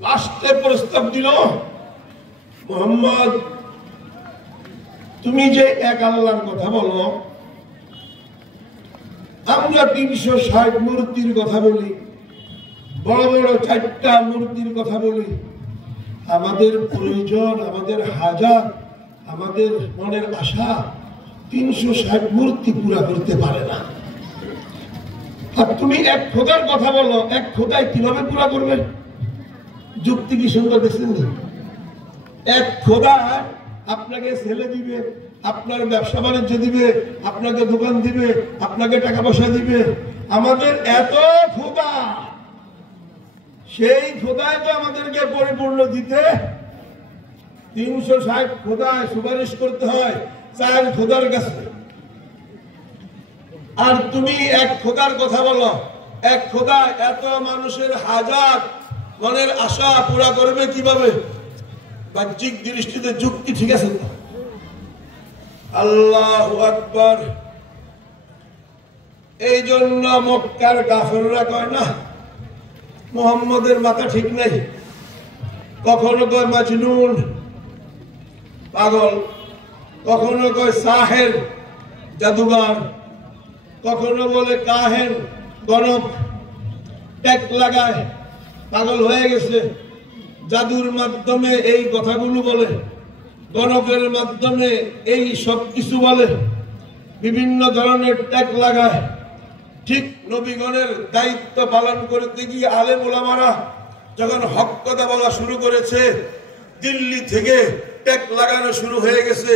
লাস্টে প্রস্তাব দিল, মোহাম্মদ তুমি যে এক আল্লাহর কথা বলো, আমরা 360 মূর্তির কথা বলি, বড় বড় 4টা মূর্তির কথা বলি, আমাদের প্রয়োজন, আমাদের হাজার, আমাদের মনের আশা 360 মূর্তি পুরা করতে পারে না। আর তুমি এক খোদার কথা বলো, এক খোদায় কিভাবে পুরা করবে? যুক্তি কি সুন্দর দেখছেন? এক খোদা আপনাকে ছেলে দিবে, আপনার ব্যবসা বাণিজ্য দিবে, আপনাকে দোকান দিবে, আপনাকে টাকা পয়সা দিবে। আমাদের এত খোদা, সেই খোদায় তো আমাদেরকে পরিপূর্ণ দিতে 360 খোদায় সুপারিশ করতে হয় 4 খোদার কাছে। আর তুমি এক খোদার কথা বলো, এক খোদা এত মানুষের হাজার মনের আশা পুরা করবে কিভাবে? বাহ্যিক দৃষ্টিতে যুক্তি ঠিক আছে তো? আল্লাহু আকবার। এই জন্য মক্কার কাফেররা কয় না মুহাম্মদের মাথা ঠিক নাই। কখনো কয় মাজনুন, পাগল, কখনো কয় সাহের, জাদুঘর, কখনো বলে কাহেন, গণক, ট্যাগ লাগায়, পাগল হয়ে গেছে। জাদুর মাধ্যমে এই কথাগুলো বলে, গণকের মাধ্যমে এই সব কিছু বলে, বিভিন্ন ধরনের ট্যাগ লাগায়। ঠিক নবীগণের দায়িত্ব পালন করতে গিয়ে আলেম ওলামারা যখন হক কথা বলা শুরু করেছে, দিল্লি থেকে ট্যাগ লাগানো শুরু হয়ে গেছে।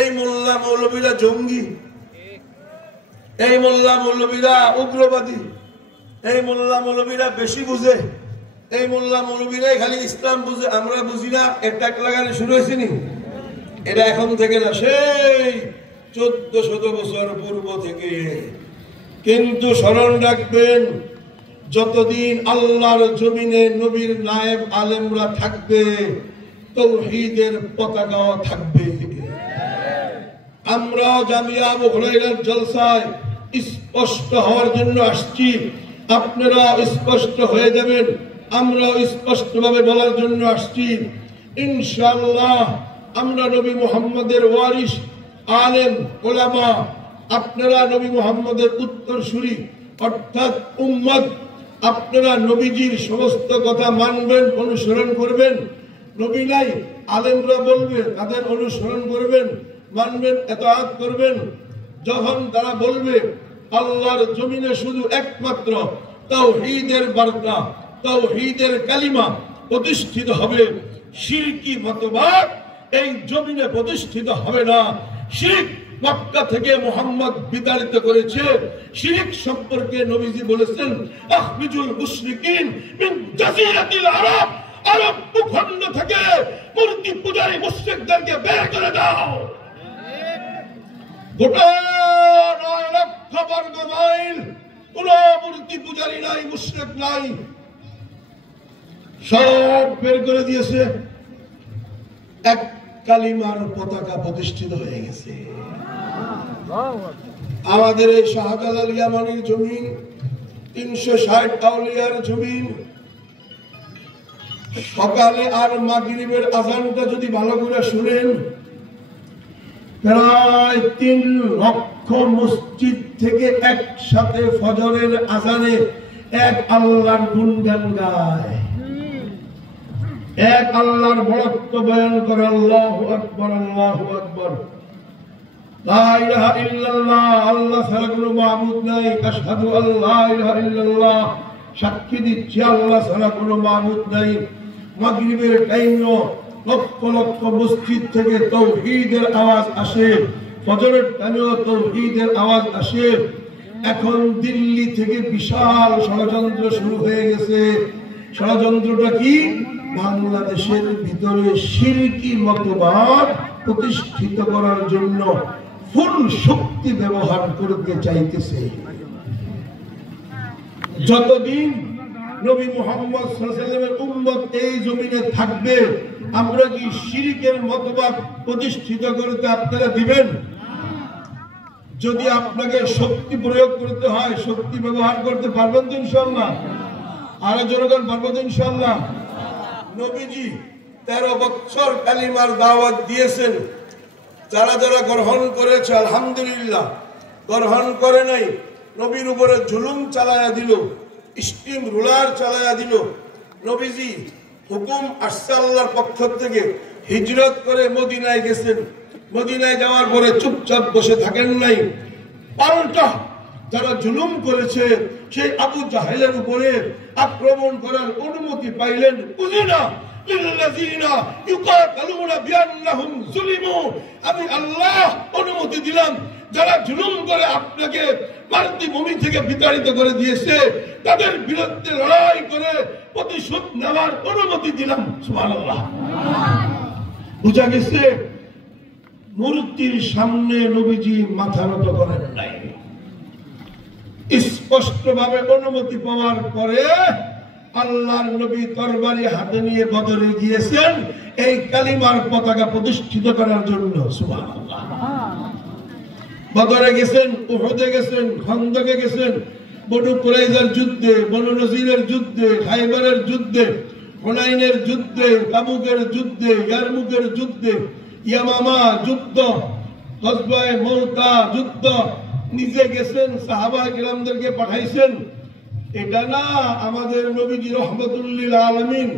এই মোল্লা মৌলবীরা জঙ্গি, এই মোল্লা মৌলবীরা উগ্রবাদী, এই মোল্লা মৌলবীরা বেশি বুঝে, এই মোল্লা মৌলবীরাই খালি ইসলাম বুঝে, আমরা বুঝি না। এর ট্যাগ লাগানো শুরু হয়েছে নি? এটা এখন থেকে না, সেই 1400 বছর পূর্ব থেকে। কিন্তু স্মরণ রাখবেন, যতদিন আল্লাহর জমিনে নবীর নায়েব আলেমরা থাকবে, তাওহীদের পতাকাও থাকবে। আমরা জামিয়া আবু হুরায়রার জলসায় স্পষ্ট হওয়ার জন্য আসছি, আপনারা স্পষ্ট হয়ে যাবেন। আমরা স্পষ্টভাবে বলার জন্য আসছি, ইনশাআল্লাহ আমরা নবী মুহাম্মদের ওয়ারিস, আলেম ওলামা, আপনারা নবী মুহাম্মদের উত্তরসূরি অর্থাৎ উম্মত। আপনারা নবীজির সমস্ত কথা মানবেন, অনুসরণ করবেন। নবী নাই, আলেমরা বলবে, তাদের অনুসরণ করবেন, মানবেন, ইতাআত করবেন। যখন তারা বলবে আল্লাহর জমিনে শুধু একমাত্র তাওহীদের বার্তা, তাওহীদের কালিমা প্রতিষ্ঠিত হবে, শিরকি মতবাদ এই জমিনে প্রতিষ্ঠিত হবে না। শিরক মক্কা থেকে মুহাম্মদ বিতাড়িত করেছে। শিরক সম্পর্কে নবীজি বলেছেন, আখরিজুল মুশরিকিন মিন জাজিরাতিল আরব, আরব ভূখণ্ড থেকে মূর্তি পূজারী মুশরিকদেরকে বের করে দাও। গোটা 9 লক্ষ বর্গ মাইল কোন মূর্তি পূজারী নাই, মুশরিক নাই, সব বের করে দিয়েছে। এক কালিমার পতাকা প্রতিষ্ঠিত হয়ে গেছে। আমাদের এই শাহজালাল ইয়ামানির জমিন, 360 আউলিয়ার জমিন। সকালে আর মাগরিবের আযানটা যদি ভালো করে শুনেন, প্রায় 3 লক্ষ মসজিদ থেকে একসাথে ফজরের আযানে এক আল্লাহর গুণগান গায়, এক আল্লাহর বড়ত্ব বয়ান করে। আল্লাহু আকবার, আল্লাহু আকবার, লা ইলাহা ইল্লাল্লাহ, আল্লাহ ছাড়া কোনো মাবুদ নাই। আশহাদু আল্লা ইলাহা ইল্লাল্লাহ, সাক্ষী দিচ্ছি আল্লাহ ছাড়া কোনো মাবুদ নাই। মাগরিবের টাইমেও লক্ষ লক্ষ মসজিদ থেকে তাওহীদের আওয়াজ আসে, ফজরের টাইমেও তাওহীদের আওয়াজ আসে। এখন দিল্লি থেকে বিশাল ষড়যন্ত্র শুরু হয়ে গেছে। ষড়যন্ত্রটা কি? বাংলাদেশের ভিতরে শিরকি মতবাদ প্রতিষ্ঠিত করার জন্য ফুল শক্তি ব্যবহার করতে চাইতেছে। যতদিন নবী মুহাম্মদ সাল্লাল্লাহু আলাইহি ওয়াসাল্লামের উম্মত এই জমিনে থাকবে, আমরা কি শিরকের মতবাদ প্রতিষ্ঠিত করতে আপনারা দিবেন? যদি আপনাকে শক্তি প্রয়োগ করতে হয়, শক্তি ব্যবহার করতে পারবেন তো ইনশাআল্লাহ? আরো জনগণ পারবেন তো ইনশাআল্লাহ? নবীজি 13 বছর কালিমার দাওয়াত দিয়েছেন। যারা যারা গ্রহণ করেছে আলহামদুলিল্লাহ, গ্রহণ করে নাই নবীর উপরে জুলুম চালায়া দিল, স্টিম রুলার চালায়া দিল। নবীজি হুকুম আসছে আল্লাহর পক্ষ থেকে, হিজরত করে মদিনায় গেছেন। মদিনায় যাওয়ার পরে চুপচাপ বসে থাকেন নাই, পাল্টা যারা জুলুম করেছে সেই আবু জাহেলের উপরে আক্রমণ করার অনুমতি পাইলেন। উযিনা লিল্লাযিনা ইউকাতালুনা বিআন্নাহুম যুলিমু, আমি আল্লাহ অনুমতি দিলাম যারা জুলুম করে আপনাকে মাতৃভূমি থেকে বিতাড়িত করে দিয়েছে তাদের বিরুদ্ধে লড়াই করে প্রতিশোধ নেওয়ার অনুমতি দিলাম। সুবহানাল্লাহ। বুঝা গেছে মূর্তির সামনে নবীজি মাথা নত করেন নাই। স্পষ্টভাবে অনুমতি পাওয়ার পরে আল্লাহর নবী তরবারি হাতে নিয়ে বদরে গিয়েছেন এই কালিমার পতাকা প্রতিষ্ঠিত করার জন্য। সুবহানাল্লাহ। বদরে গেছেন, উহুদে গেছেন, খন্দকে গেছেন, বনু কুরাইজার যুদ্ধে, বনু নজিরের যুদ্ধে, খাইবারের যুদ্ধে, হুনাইনের যুদ্ধে, তাবুকের যুদ্ধে, ইয়ারমুকের যুদ্ধে, ইয়ামামা যুদ্ধ, গজওয়ায়ে মুতা যুদ্ধ, নিজে গেছেন, সাহাবায়ে কিরামদেরকে পাঠাইছেন। এটা না আমাদের নবীজি রহমতুল্লিল আলামিন,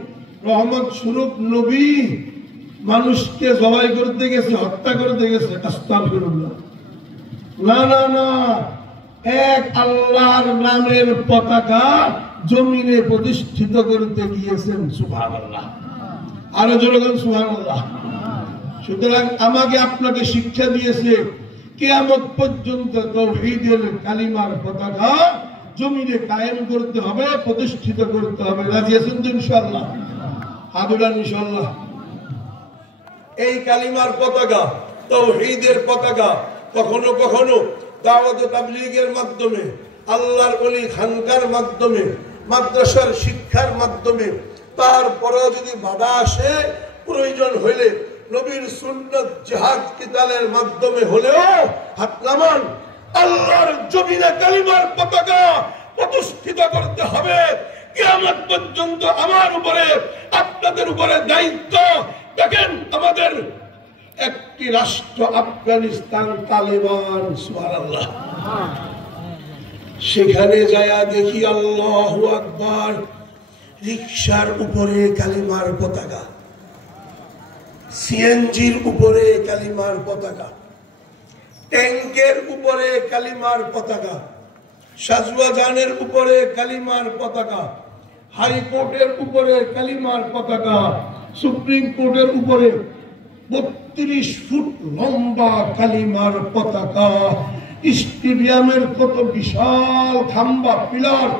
রহমত স্বরূপ নবী মানুষকে জবাই করতে গেছে, হত্যা করতে গেছে। আস্তাগফিরুল্লাহ। না না না, এক আল্লাহর নামের পতাকা জমিনে প্রতিষ্ঠিত করতে গিয়েছেন। সুবহানাল্লাহ। আরো জোরে বলেন সুবহানাল্লাহ। সুতরাং আমাকে আপনাকে শিক্ষা দিয়েছে কিয়ামত পর্যন্ত তাওহীদের কালিমার পতাকা জমিনে কায়েম করতে হবে, প্রতিষ্ঠিত করতে হবে। রাজি আছেন তো ইনশাআল্লাহ? হাদুরান ইনশাআল্লাহ। এই কালিমার পতাকা, তাওহীদের পতাকা কখনো কখনো দাওয়াত ও তাবলীগের মাধ্যমে, আল্লাহর ওলি খানকার মাধ্যমে, মাদ্রাসার শিক্ষার মাধ্যমে, তারপরেও যদি বাধা আসে প্রয়োজন হইলে নবীর সুন্নাত জিহাদ কিতালের মাধ্যমে হলেও হাত নামান। আল্লাহর জমিনে কালিমার পতাকা প্রতিষ্ঠিত করতে হবে। কিয়ামত পর্যন্ত আমার উপরে, আপনাদের উপরে দায়িত্ব। দেখেন আমাদের একটি রাষ্ট্র আফগানিস্তান, তালেবান। সুবহানাল্লাহ। সেখানে যায়া দেখি আল্লাহু আকবার, রিকশার উপরে কালিমার পতাকা, সিএনজির উপরে কালিমার পতাকা, ট্যাঙ্কের উপরে কালিমার পতাকা, সাজওয়াজানের উপরে কালিমার পতাকা, হাইকোর্টের উপরে কালিমার পতাকা, সুপ্রিম কোর্টের উপরে 32 ফুট লম্বা কালিমার পতাকা, স্টেডিয়ামের কত বিশাল খাম্বা পিলার,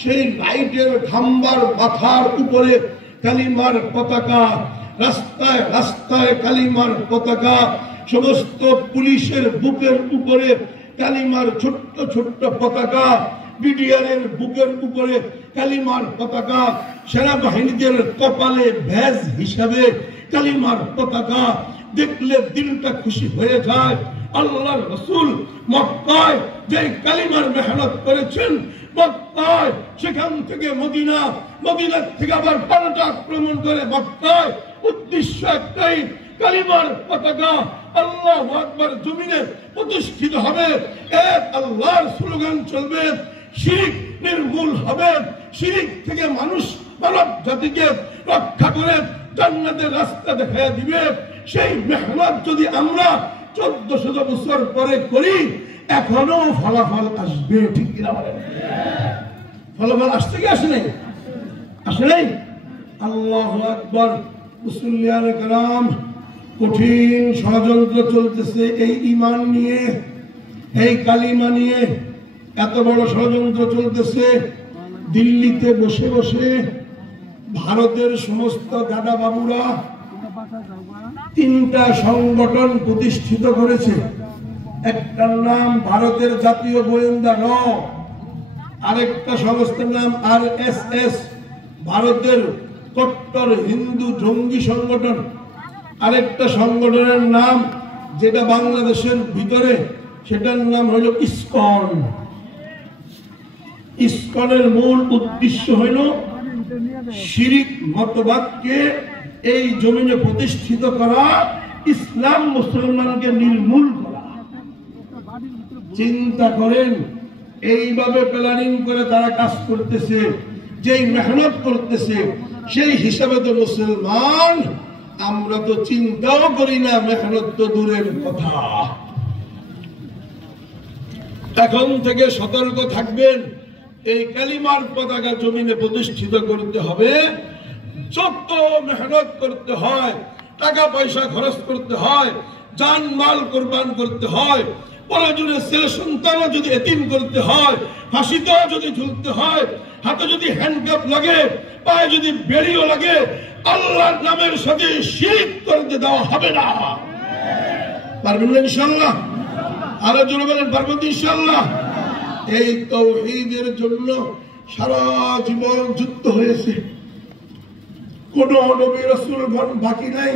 সেই লাইটের খাম্বার মাথার উপরে কালিমার পতাকা, রাস্তায় রাস্তায় কালিমার পতাকা, সমস্ত পুলিশের বুকের উপরে কালিমার ছোট্ট ছোট্ট পতাকা, বিডিআরের বুকের উপরে কালিমার পতাকা, সেনাবাহিনীদের কপালে ভেজ হিসাবে কালিমার পতাকা। দেখলে দিলটা খুশি হয়ে যায়। আল্লাহর রাসূল মক্কায় যে কালিমার মেহনত করেছেন, মক্কায় সেখান থেকে মদিনা, মদিনা থেকে আবার পাল্টা আক্রমণ করে মক্কায়, উদ্দেশ্য একটাই, কালিমার পতাকা আল্লাহু আকবার জমিনে প্রতিষ্ঠিত হবে। এক আল্লাহর স্লোগান চলবে, শিরক নির্মূল হবে, শিরক থেকে মানুষ মানব জাতিকে রক্ষা করে জান্নাতের রাস্তা দেখায় দিবে। সেই মেহনত যদি আমরা 1400 বছর পরে করি, এখনো ফলাফল আসবে। ঠিক কিনা বলেন? ফলাফল আসছে কি আসে নাই? আসে নাই? আল্লাহু আকবার। মুসল্লিয়ানে কেরাম, কঠিন ষড়যন্ত্র চলতেছে এই ঈমান নিয়ে, এই কালিমা নিয়ে। এত বড় ষড়যন্ত্র চলতেছে। দিল্লিতে বসে বসে ভারতের সমস্ত দাদা বাবুরা 3টা সংগঠন প্রতিষ্ঠিত করেছে। একটার নাম ভারতের জাতীয় গোয়েন্দা র, আরেকটা সংস্থার নাম RSS, ভারতের কট্টর হিন্দু জঙ্গি সংগঠন। আরেকটা সংগঠনের নাম যেটা বাংলাদেশের ভিতরে, সেটার নাম হইল ইসকন। ইসকনের মূল উদ্দেশ্য হইল শিরিক মতবাদকে এই জমিনে প্রতিষ্ঠিত করা, ইসলাম মুসলমানকে নির্মূল করা। চিন্তা করেন, এইভাবে প্ল্যানিং করে তারা কাজ করতেছে, যেই মেহনত করতেছে, সেই হিসাবে তো মুসলমান আমরা তো চিন্তাও করি না, মেহনত তো দূরের কথা। এখন থেকে সতর্ক থাকবেন, এই কালিমার পতাকা জমিনে প্রতিষ্ঠিত করতে হবে। যত মেহনত করতে হয়, টাকা পয়সা খরচ করতে হয়, জান মাল কোরবান করতে হয়, প্রয়োজনে ছেলে সন্তান যদি এতিম করতে হয়, ফাঁসিতেও যদি ঝুলতে হয়, হাতে যদি হ্যান্ডকাপ লাগে, পায়ে যদি বেড়িও লাগে, আল্লাহর নামের সাথে শিরক করতে দেওয়া হবে না। পারবেন না ইনশাআল্লাহ? আরো জোরে বলেন, পারবেন ইনশাআল্লাহ? এই তাওহীদের জন্য সারা জীবন যুদ্ধ হয়েছে। কোন নবী রাসূলগণ বাকি নাই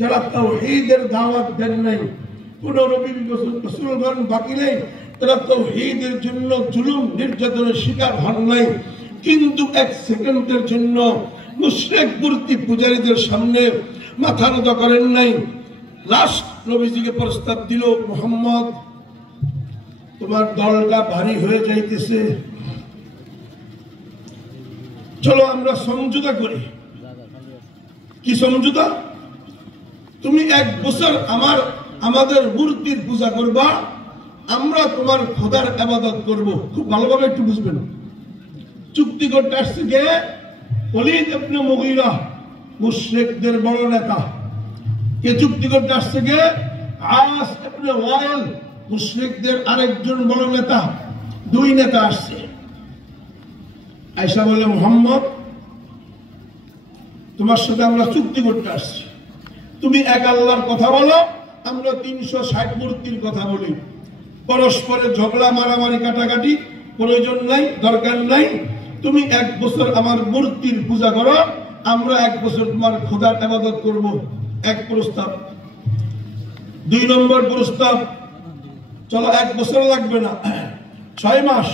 যারা তাওহীদের দাওয়াত দেন নাই। কোন নবী রাসূলগণ বাকি নাই তারা তাওহীদের জন্য জুলুম নির্যাতনের শিকার হন নাই। কিন্তু এক সেকেন্ডের জন্য মুশরিক মূর্তি পূজারীদের সামনে মাথা নত করেন নাই। লাস্ট নবীজিকে প্রস্তাব দিল, মুহাম্মদ তোমার দলটা ভারী হয়ে যাইতেছে, চলো আমরা সমঝোতা করি। কি সমঝোতা? তুমি 1 বছর আমাদের মূর্তির পূজা করবা, আমরা তোমার খোদার ইবাদত করব। খুব ভালোভাবে একটু বুঝবেন। চুক্তি করতে আসছে কে? ওলীদ ইবনে মুগীরা, মুশরিকদের বড় নেতা। কে চুক্তি করতে আসছে? কে? আস ইবনে ওয়াইল, মুশরিকদের আরেকজন বড় নেতা। 2 নেতা আসছে। আয়েশা বলে, মুহাম্মদ তোমার সাথে আমরা চুক্তি করতে আসছি। তুমি এক আল্লাহর কথা বলো, আমরা 360 মূর্তির কথা বলি। পরস্পরের ঝগড়া মারামারি কাটাকাটি প্রয়োজন নাই, দরকার নাই। তুমি 1 বছর আমার মূর্তির পূজা করো, আমরা 1 বছর তোমার খোদার ইবাদত করব। এক প্রস্তাব। 2 নম্বর প্রস্তাব, চলো 1 বছর লাগবে না, 6 মাস।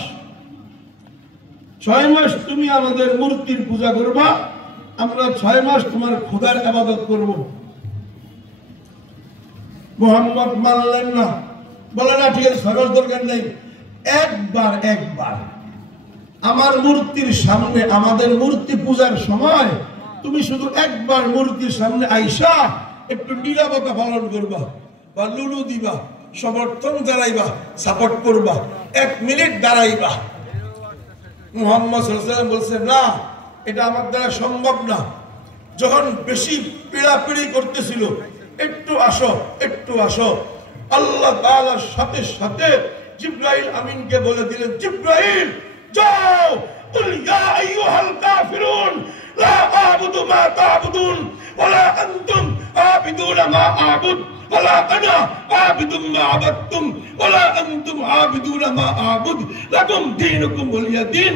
6 মাস তুমি আমাদের মূর্তির পূজা করবা, আমরা 6 মাস তোমার খোদার ইবাদত করব। মুহাম্মদ মানলেন না, বলে না ঠিক আছে, সরল দরকার নেই। একবার আমার মূর্তির সামনে, আমাদের মূর্তি পূজার সময় তুমি শুধু একবার মূর্তির সামনে আইসা একটু নীরবতা পালন করবা, বা লুলু দিবা, সমর্থন দাঁড়াইবা, সাপোর্ট করবা, 1 মিনিট দাঁড়াইবা। মুহাম্মদ সাল্লাল্লাহু আলাইহি ওয়াসাল্লাম বলছেন, না, এটা আমার দ্বারা সম্ভব না। যখন বেশি পীড়াপিড়ি করতেছিল, একটু আসো, একটু আসো, আল্লাহ তাআলার সাথে সাথে জিবরাইল আমিনকে বলে দিলেন, জিবরাইল যাও, কুল ইয়া আইয়ুহাল কাফিরুন লা আ'বুদু মা তা'বুদুন ওয়ালা আনতুম আ'বিদুনা মা আ'বুদ ওয়ালা আনা আ'বিদু মা আ'বাদতুম ওয়ালা আনতুম আ'বিদুনা মা আ'বুদ লাকুম দীনুকুম ওয়ালিয়া দীন।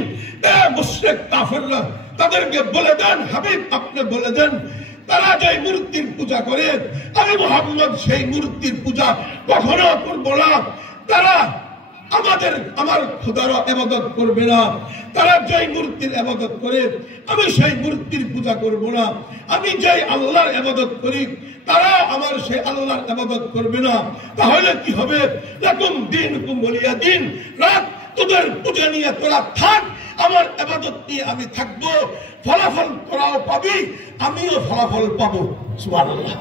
এ মুশরিক কাফিররা, তাদেরকে বলে দেন, হাবিব আপনি বলে দেন, তারা যে মূর্তির পূজা করে, আমি মুহাম্মদ সেই মূর্তির পূজা কখনো করব না। তারা আমার খোদার ইবাদত করবে না। তারা যে মূর্তির ইবাদত করে, আমি সেই মূর্তির পূজা করব না। আমি যে আল্লাহর ইবাদত করি, তারা আমার সেই আল্লাহর ইবাদত করবে না। তাহলে কি হবে? লাকুম দীনুকুম ওয়ালিয়া দীন। রাত তোদের পূজা নিয়ে তোরা থাক, আমার ইবাদত নিয়ে আমি থাকবো। ফলাফল তোরাও পাবি, আমিও ফলাফল পাবো। সুবহানাল্লাহ।